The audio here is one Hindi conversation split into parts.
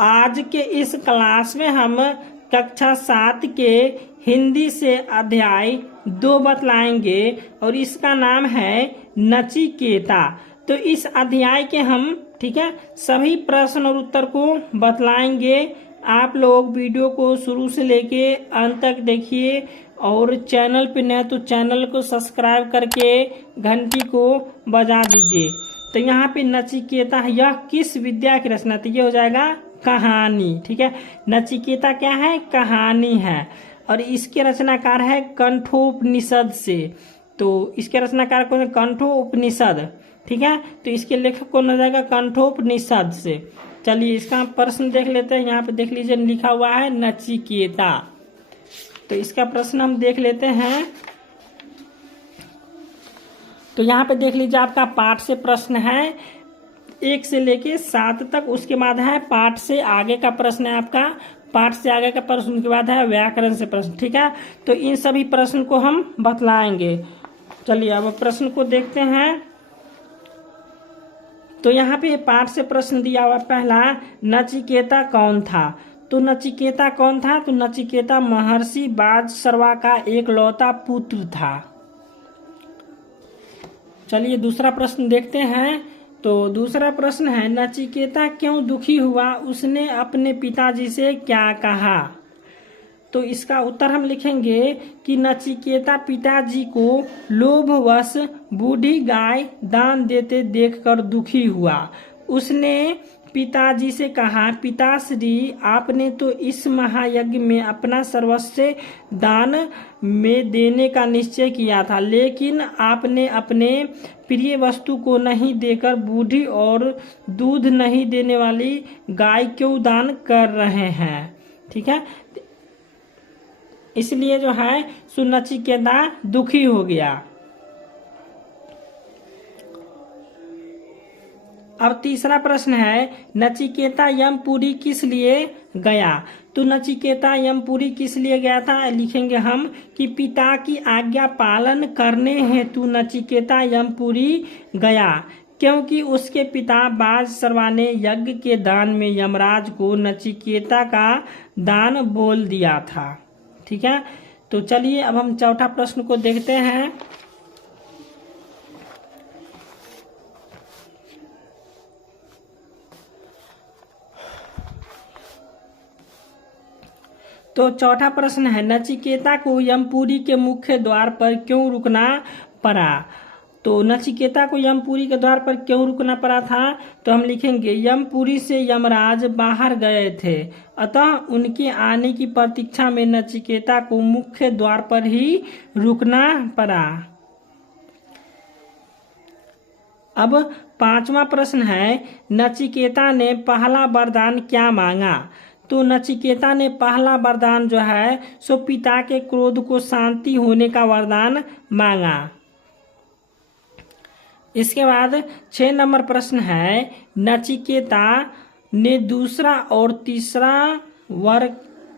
आज के इस क्लास में हम कक्षा 7 के हिंदी से अध्याय 2 बतलाएंगे और इसका नाम है नचिकेता। तो इस अध्याय के हम ठीक है सभी प्रश्न और उत्तर को बतलाएंगे। आप लोग वीडियो को शुरू से लेके अंत तक देखिए और चैनल पे नए तो चैनल को सब्सक्राइब करके घंटी को बजा दीजिए। तो यहाँ पे नचिकेता है, यह किस विद्या की रचना? तो ये हो जाएगा कहानी। ठीक है, नचिकेता क्या है? कहानी है और इसके रचनाकार है कंठोपनिषद से। तो इसके रचनाकार कौन है? कंठोपनिषद। ठीक है, तो इसके लेखक कौन हो जाएगा? कंठोपनिषद से। चलिए इसका प्रश्न देख लेते हैं। यहाँ पे देख लीजिए लिखा हुआ है नचिकेता। तो इसका प्रश्न हम देख लेते हैं। तो यहाँ पे देख लीजिए आपका पाठ से प्रश्न है 1 से लेके 7 तक। उसके बाद है पाठ से आगे का प्रश्न है आपका, पाठ से आगे का प्रश्न, उनके बाद है व्याकरण से प्रश्न। ठीक है, तो इन सभी प्रश्न को हम बतलाएंगे। चलिए अब प्रश्न को देखते हैं। तो यहाँ पे पाठ से प्रश्न दिया हुआ पहला, नचिकेता कौन था? तो नचिकेता कौन था? तो नचिकेता महर्षि बाजसर्वा का एकलौता पुत्र था। चलिए दूसरा प्रश्न देखते हैं। तो दूसरा प्रश्न है, नचिकेता क्यों दुखी हुआ? उसने अपने पिताजी से क्या कहा? तो इसका उत्तर हम लिखेंगे कि नचिकेता पिताजी को लोभवश बूढ़ी गाय दान देते देखकर दुखी हुआ। उसने पिताजी से कहा, पिताश्री आपने तो इस महायज्ञ में अपना सर्वस्व दान में देने का निश्चय किया था, लेकिन आपने अपने प्रिय वस्तु को नहीं देकर बूढ़ी और दूध नहीं देने वाली गाय क्यों दान कर रहे हैं? ठीक है, इसलिए जो है नचिकेता दुखी हो गया। अब तीसरा प्रश्न है, नचिकेता यमपुरी किस लिए गया? तो नचिकेता यमपुरी किस लिए गया था? लिखेंगे हम कि पिता की आज्ञा पालन करने हेतु नचिकेता यमपुरी गया, क्योंकि उसके पिता बाजसर्वा ने यज्ञ के दान में यमराज को नचिकेता का दान बोल दिया था। ठीक है, तो चलिए अब हम चौथा प्रश्न को देखते हैं। तो चौथा प्रश्न है, नचिकेता को यमपुरी के मुख्य द्वार पर क्यों रुकना पड़ा? तो नचिकेता को यमपुरी के द्वार पर क्यों रुकना पड़ा था? तो हम लिखेंगे यमपुरी से यमराज बाहर गए थे, अतः उनके आने की प्रतीक्षा में नचिकेता को मुख्य द्वार पर ही रुकना पड़ा। अब पांचवा प्रश्न है, नचिकेता ने पहला वरदान क्या मांगा? तो नचिकेता ने पहला वरदान जो है सो पिता के क्रोध को शांति होने का वरदान मांगा। इसके बाद 6 नंबर प्रश्न है, नचिकेता ने दूसरा और तीसरा वर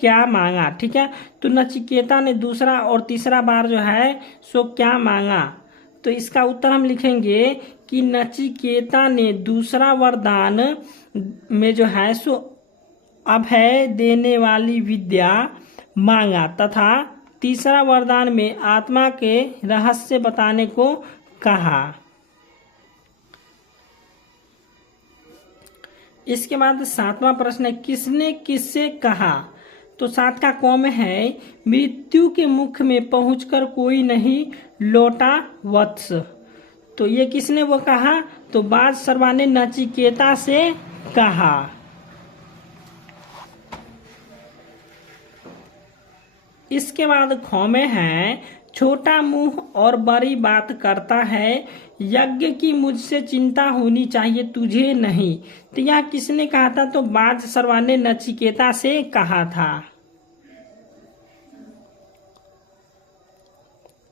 क्या मांगा? ठीक है, तो नचिकेता ने दूसरा और तीसरा बार जो है सो क्या मांगा? तो इसका उत्तर हम लिखेंगे कि नचिकेता ने दूसरा वरदान में जो है सो अभय देने वाली विद्या मांगा तथा तीसरा वरदान में आत्मा के रहस्य बताने को कहा। इसके बाद 7वां प्रश्न है, किसने किससे कहा? तो 7 का कॉम है, मृत्यु के मुख में पहुंचकर कोई नहीं लौटा वत्स। तो ये किसने वो कहा? तो बाजसर्वा ने नचिकेता से कहा। इसके बाद ख में है, छोटा मुंह और बड़ी बात करता है, यज्ञ की मुझसे चिंता होनी चाहिए तुझे नहीं। तो यह किसने कहा था? तो बाजसर्वा ने नचिकेता से कहा था।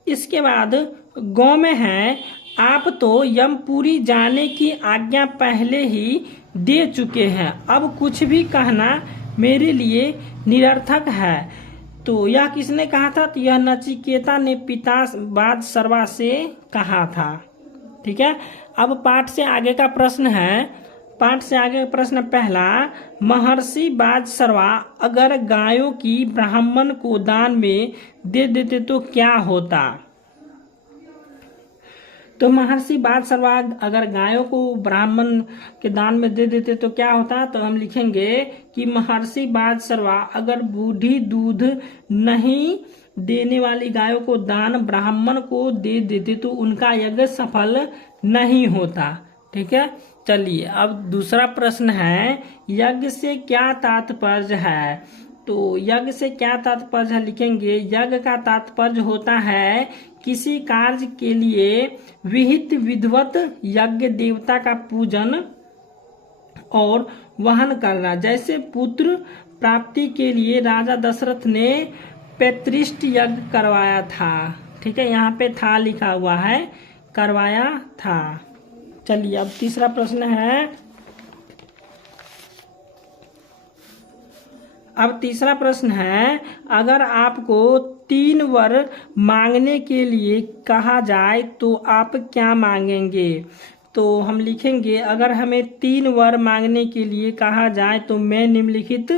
इसके बाद गौ में है, आप तो यमपुरी जाने की आज्ञा पहले ही दे चुके हैं, अब कुछ भी कहना मेरे लिए निरर्थक है। तो यह किसने कहा था? तो यह नचिकेता ने पिता बाजसर्वा से कहा था। ठीक है, अब पाठ से आगे का प्रश्न है, पाठ से आगे प्रश्न पहला, महर्षि बाजसरवा अगर गायों की ब्राह्मण को दान में दे देते तो क्या होता। तो महर्षि बाजसरवा अगर गायों को ब्राह्मण के दान में दे देते तो क्या होता। तो हम लिखेंगे कि महर्षि बाजसरवा अगर बूढ़ी दूध नहीं देने वाली गायों को दान ब्राह्मण को दे देते तो उनका यज्ञ सफल नहीं होता। ठीक है, चलिए अब दूसरा प्रश्न है, यज्ञ से क्या तात्पर्य है। तो यज्ञ से क्या तात्पर्य है लिखेंगे, यज्ञ का तात्पर्य होता है किसी कार्य के लिए विहित विधिवत यज्ञ देवता का पूजन और वहन करना। जैसे पुत्र प्राप्ति के लिए राजा दशरथ ने पैतृष्ट यज्ञ करवाया था। ठीक है, यहाँ पे था लिखा हुआ है, करवाया था। चलिए अब तीसरा प्रश्न है, अब तीसरा प्रश्न है, अगर आपको 3 वर मांगने के लिए कहा जाए तो आप क्या मांगेंगे। तो हम लिखेंगे अगर हमें 3 वर मांगने के लिए कहा जाए तो मैं निम्नलिखित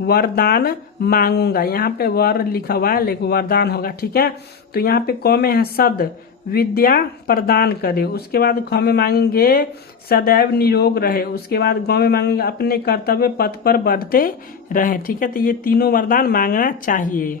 वरदान मांगूंगा। यहाँ पे वर लिखा हुआ है लेकिन वरदान होगा। ठीक है, तो यहाँ पे क में है सद, विद्या प्रदान करे। उसके बाद ख में मांगेंगे सदैव निरोग रहे। उसके बाद ग में मांगेंगे अपने कर्तव्य पथ पर बढ़ते रहे। ठीक है, तो ये तीनों वरदान मांगना चाहिए।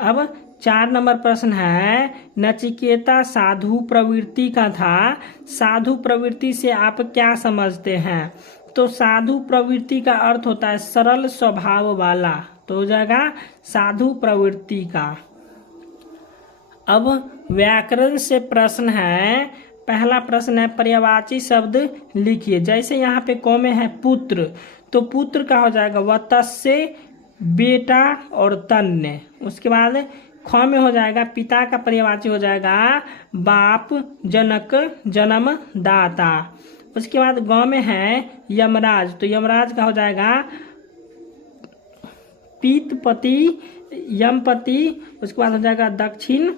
अब 4 नंबर प्रश्न है, नचिकेता साधु प्रवृत्ति का था। साधु प्रवृत्ति से आप क्या समझते हैं। तो साधु प्रवृत्ति का अर्थ होता है सरल स्वभाव वाला, तो हो जाएगा साधु प्रवृत्ति का। अब व्याकरण से प्रश्न है, पहला प्रश्न है पर्यायवाची शब्द लिखिए। जैसे यहाँ पे क में है पुत्र, तो पुत्र का हो जाएगा वत्स्य बेटा और तन्य। उसके बाद ख में हो जाएगा पिता का पर्यायवाची हो जाएगा बाप जनक जन्म दाता। उसके बाद ग में है यमराज, तो यमराज का हो जाएगा पीतपति यमपति। उसके बाद हो जाएगा दक्षिण,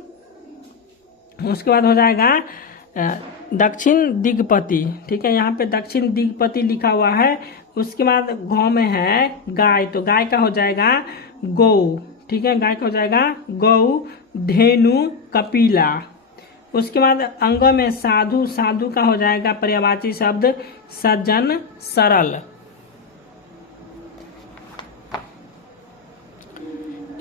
उसके बाद हो जाएगा दक्षिण दिग्पति। ठीक है, यहाँ पे दक्षिण दिग्पति लिखा हुआ है। उसके बाद घ में है गाय, तो गाय का हो जाएगा गौ। ठीक है, गाय का हो जाएगा गौ धेनु कपिला। उसके बाद अंग में साधु, साधु का हो जाएगा पर्यायवाची शब्द सज्जन सरल।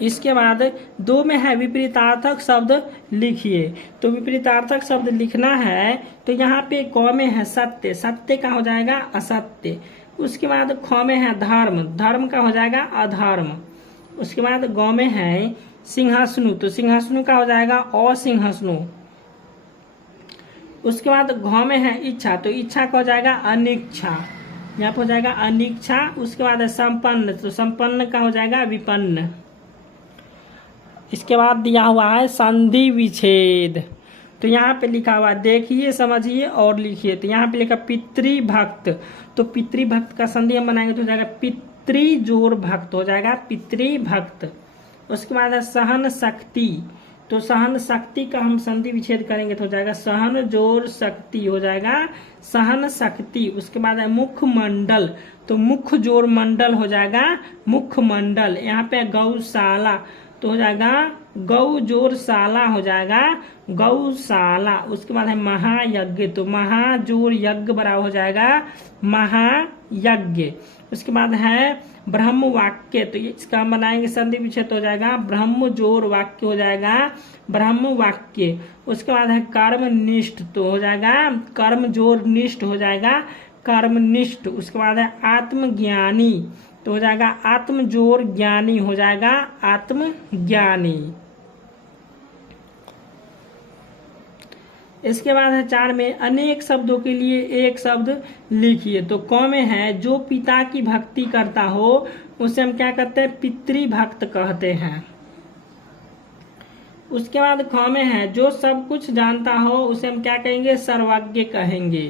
इसके बाद 2 में है विपरीतार्थक शब्द लिखिए। तो विपरीतार्थक शब्द लिखना है, तो यहाँ पे क में है सत्य, सत्य का हो जाएगा असत्य। उसके बाद ख में है धर्म, धर्म का हो जाएगा अधर्म। उसके बाद ग में है सिंहासनु, तो सिंहासनु का हो जाएगा असिंहासनु। उसके बाद घ में है इच्छा, तो इच्छा का हो जाएगा अनिच्छा, यहाँ पर हो जाएगा अनिच्छा। उसके बाद है संपन्न, तो संपन्न का हो जाएगा विपन्न। इसके बाद दिया हुआ है संधि विच्छेद, तो यहाँ पे लिखा हुआ देखिए समझिए और लिखिए। तो यहाँ पे लिखा पितृभक्त, तो पितृभक्त का संधि हम बनाएंगे तो हो जाएगा पितृजोर भक्त, हो जाएगा पितृभक्त। उसके बाद है सहन शक्ति, तो सहन शक्ति का हम संधि विच्छेद करेंगे तो हो जाएगा सहन जोर शक्ति, हो जाएगा सहन शक्ति। उसके बाद है मुख मंडल, तो मुख जोर मंडल हो जाएगा मुख मंडल। यहाँ पे गौशाला, तो हो जाएगा गौ जोर शाला, हो जाएगा गौशाला। उसके बाद है महायज्ञ, तो महाजोर यज्ञ बराबर हो जाएगा महायज्ञ। उसके बाद है ब्रह्म वाक्य, तो इसका हम बनाएंगे संधि विच्छेद तो हो जाएगा ब्रह्म जोर वाक्य, हो जाएगा ब्रह्म वाक्य। उसके बाद है कर्मनिष्ठ, तो हो जाएगा कर्म जोर निष्ठ, हो जाएगा कर्मनिष्ठ। उसके बाद है आत्मज्ञानी, तो हो जाएगा आत्म जोर ज्ञानी, हो जाएगा आत्मज्ञानी। इसके बाद है 4 में अनेक शब्दों के लिए एक शब्द लिखिए। तो क में है जो पिता की भक्ति करता हो उसे हम क्या कहते हैं पितृभक्त कहते हैं। उसके बाद ख में है जो सब कुछ जानता हो उसे हम क्या कहेंगे सर्वज्ञ कहेंगे।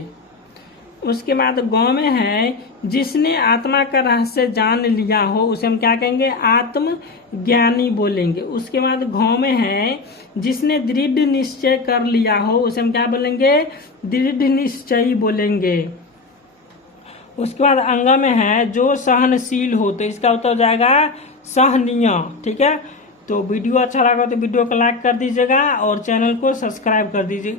उसके बाद गौ में है जिसने आत्मा का रहस्य जान लिया हो, उसे हम क्या कहेंगे, आत्मज्ञानी बोलेंगे। उसके बाद घौ में है जिसने दृढ़ निश्चय कर लिया हो, उसे हम क्या बोलेंगे, दृढ़ निश्चयी बोलेंगे। उसके बाद अंग में है जो सहनशील हो, तो इसका उत्तर हो जाएगा सहनीय। ठीक है, तो वीडियो अच्छा लगा तो वीडियो को लाइक कर दीजिएगा और चैनल को सब्सक्राइब कर दीजिए।